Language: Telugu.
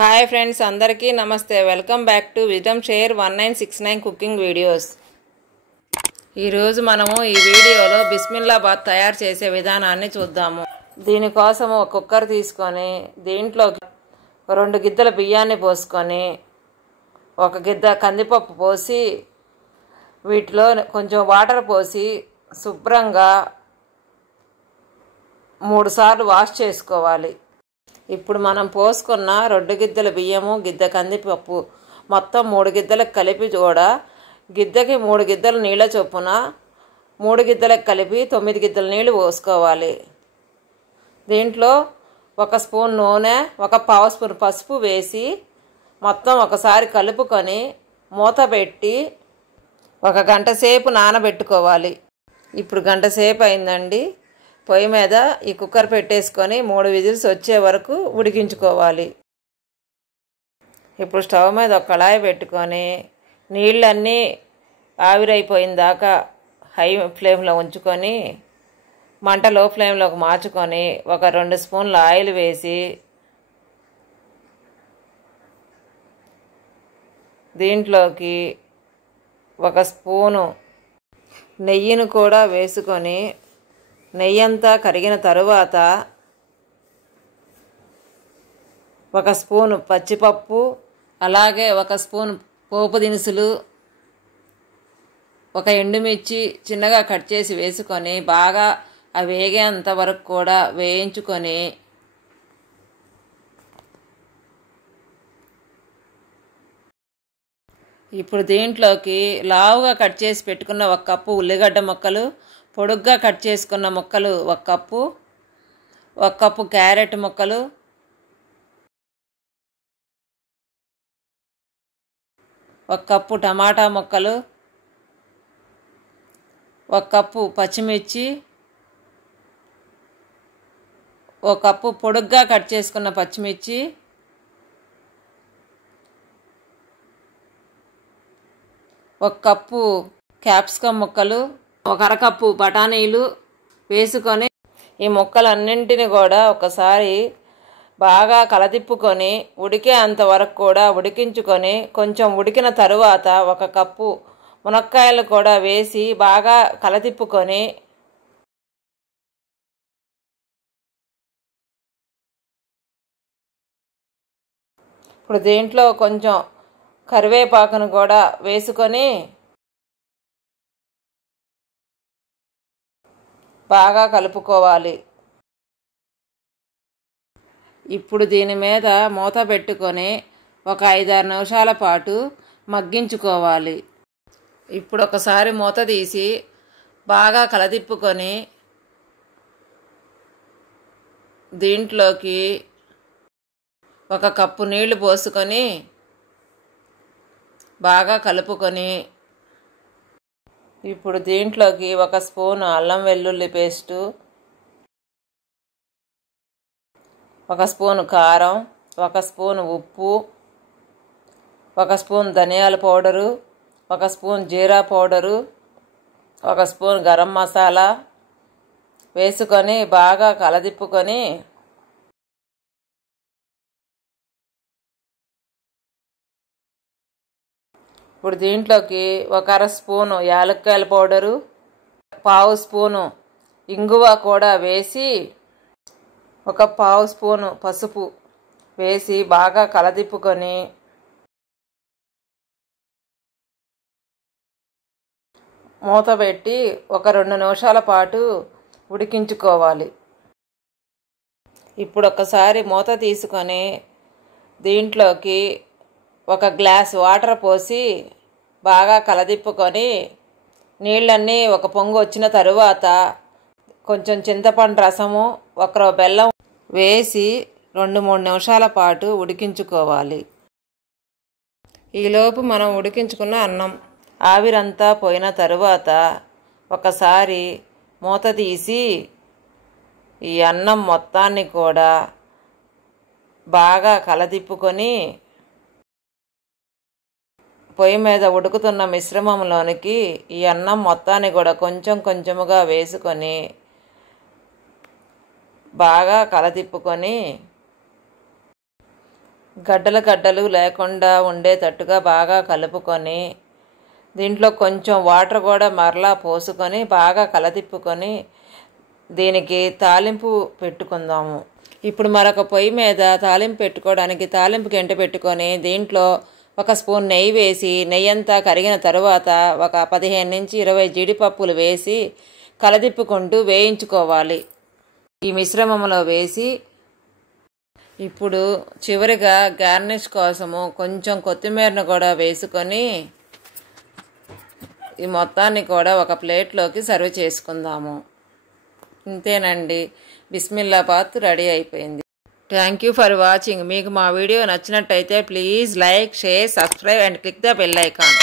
హాయ్ ఫ్రెండ్స్, అందరికీ నమస్తే. Welcome back to wisdom share 1969 cooking videos. ఈరోజు మనము ఈ వీడియోలో బిస్మిల్లాబాద్ తయారు చేసే విధానాన్ని చూద్దాము. దీనికోసం ఒక కుక్కర్ తీసుకొని దీంట్లో 2 గిద్దల బియ్యాన్ని పోసుకొని 1 గిద్ద కందిపప్పు పోసి వీటిలో కొంచెం వాటర్ పోసి శుభ్రంగా 3 సార్లు వాష్ చేసుకోవాలి. ఇప్పుడు మనం పోసుకున్న 2 గిద్దల బియ్యము, గిద్ద కందిపప్పు మొత్తం 3 గిద్దలకు కలిపి కూడా గిద్దకి 3 గిద్దలు నీళ్ళ చొప్పున 3 గిద్దలకు కలిపి 9 గిద్దల నీళ్ళు పోసుకోవాలి. దీంట్లో 1 స్పూన్ నూనె, 1/2 స్పూన్ పసుపు వేసి మొత్తం ఒకసారి కలుపుకొని మూత పెట్టి 1 గంట సేపు నానబెట్టుకోవాలి. ఇప్పుడు గంట సేపు అయిందండి. పొయ్యి మీద ఈ కుక్కర్ పెట్టేసుకొని 3 విజిల్స్ వచ్చే వరకు ఉడికించుకోవాలి. ఇప్పుడు స్టవ్ మీద ఒక కళాయి పెట్టుకొని నీళ్ళన్నీ ఆవిరైపోయిన దాకా హై ఫ్లేమ్లో ఉంచుకొని మంట లో ఫ్లేమ్లోకి మార్చుకొని 2 స్పూన్ల ఆయిల్ వేసి దీంట్లోకి 1 స్పూను నెయ్యిని కూడా వేసుకొని నెయ్యంతా కరిగిన తరువాత 1 స్పూను పచ్చిపప్పు, అలాగే 1 స్పూన్ పోపు దినుసులు, 1 ఎండుమిర్చి చిన్నగా కట్ చేసి వేసుకొని బాగా అవి వేగేంత వరకు కూడా వేయించుకొని ఇప్పుడు దీంట్లోకి లావుగా కట్ చేసి పెట్టుకున్న 1 కప్పు ఉల్లిగడ్డ ముక్కలు, పొడుగ్గా కట్ చేసుకున్న ముక్కలు 1 కప్పు, 1 కప్పు క్యారెట్ ముక్కలు, 1 కప్పు టమాటా ముక్కలు, 1 కప్పు పచ్చిమిర్చి, 1 కప్పు పొడుగ్గా కట్ చేసుకున్న పచ్చిమిర్చి, 1 కప్పు క్యాప్సికమ్ ముక్కలు, 1 అరకప్పు బఠానీలు వేసుకొని ఈ ముక్కలన్నింటిని కూడా ఒకసారి బాగా కలతిప్పుకొని ఉడికే అంతవరకు కూడా ఉడికించుకొని కొంచెం ఉడికిన తరువాత 1 కప్పు మునక్కాయలు కూడా వేసి బాగా కలతిప్పుకొని ఇప్పుడు దీంట్లో కొంచెం కరివేపాకును కూడా వేసుకొని బాగా కలుపుకోవాలి. ఇప్పుడు దీని మీద మూత పెట్టుకొని 5-6 నిమిషాల పాటు మగ్గించుకోవాలి. ఇప్పుడు ఒకసారి మూత తీసి బాగా కలదిప్పుకొని దీంట్లోకి 1 కప్పు నీళ్లు పోసుకొని బాగా కలుపుకొని ఇప్పుడు దీంట్లోకి 1 స్పూన్ అల్లం వెల్లుల్లి పేస్టు, 1 స్పూన్ కారం, 1 స్పూన్ ఉప్పు, 1 స్పూన్ ధనియాల పౌడరు, 1 స్పూన్ జీరా పౌడరు, 1 స్పూన్ గరం మసాలా వేసుకొని బాగా కలదిప్పుకొని ఇప్పుడు దీంట్లోకి 1 స్పూను యాలక్కాయల పౌడరు, 1/2 స్పూను ఇంగువ కూడా వేసి 1/2 స్పూను పసుపు వేసి బాగా కలదిప్పుకొని మూత పెట్టి 2 నిమిషాల పాటు ఉడికించుకోవాలి. ఇప్పుడు ఒకసారి మూత తీసుకొని దీంట్లోకి 1 గ్లాస్ వాటర్ పోసి బాగా కలదిప్పుకొని నీళ్ళన్నీ 1 పొంగు వచ్చిన తరువాత కొంచెం చింతపండు రసము, 1 బెల్లం వేసి 2-3 నిమిషాల పాటు ఉడికించుకోవాలి. ఈలోపు మనం ఉడికించుకున్న అన్నం ఆవిరంతా పోయిన తరువాత ఒకసారి మూత తీసి ఈ అన్నం మొత్తాన్ని కూడా బాగా కలదిప్పుకొని పొయ్యి మీద ఉడుకుతున్న మిశ్రమంలోనికి ఈ అన్నం మొత్తాన్ని కూడా కొంచెం కొంచెముగా వేసుకొని బాగా కలదిప్పుకొని గడ్డలు గడ్డలు లేకుండా ఉండేటట్టుగా బాగా కలుపుకొని దీంట్లో కొంచెం వాటర్ కూడా మరలా పోసుకొని బాగా కలతిప్పుకొని దీనికి తాలింపు పెట్టుకుందాము. ఇప్పుడు మరొక పొయ్యి మీద తాలింపు పెట్టుకోవడానికి తాలింపు గంట పెట్టుకొని దీంట్లో 1 స్పూన్ నెయ్యి వేసి నెయ్యి అంతా కరిగిన తరువాత ఒక 15 నుంచి 20 జీడిపప్పులు వేసి కలదిప్పుకుంటూ వేయించుకోవాలి. ఈ మిశ్రమంలో వేసి ఇప్పుడు చివరిగా గార్నిష్ కోసము కొంచెం కొత్తిమీరను కూడా వేసుకొని ఈ మొత్తాన్ని కూడా ఒక ప్లేట్లోకి సర్వ్ చేసుకుందాము. ఇంతేనండి, బిస్మిల్లాబాత్ రెడీ అయిపోయింది. Thank you for watching. మీకు మా వీడియో నచ్చినట్టయితే please like, share, subscribe and click the bell icon.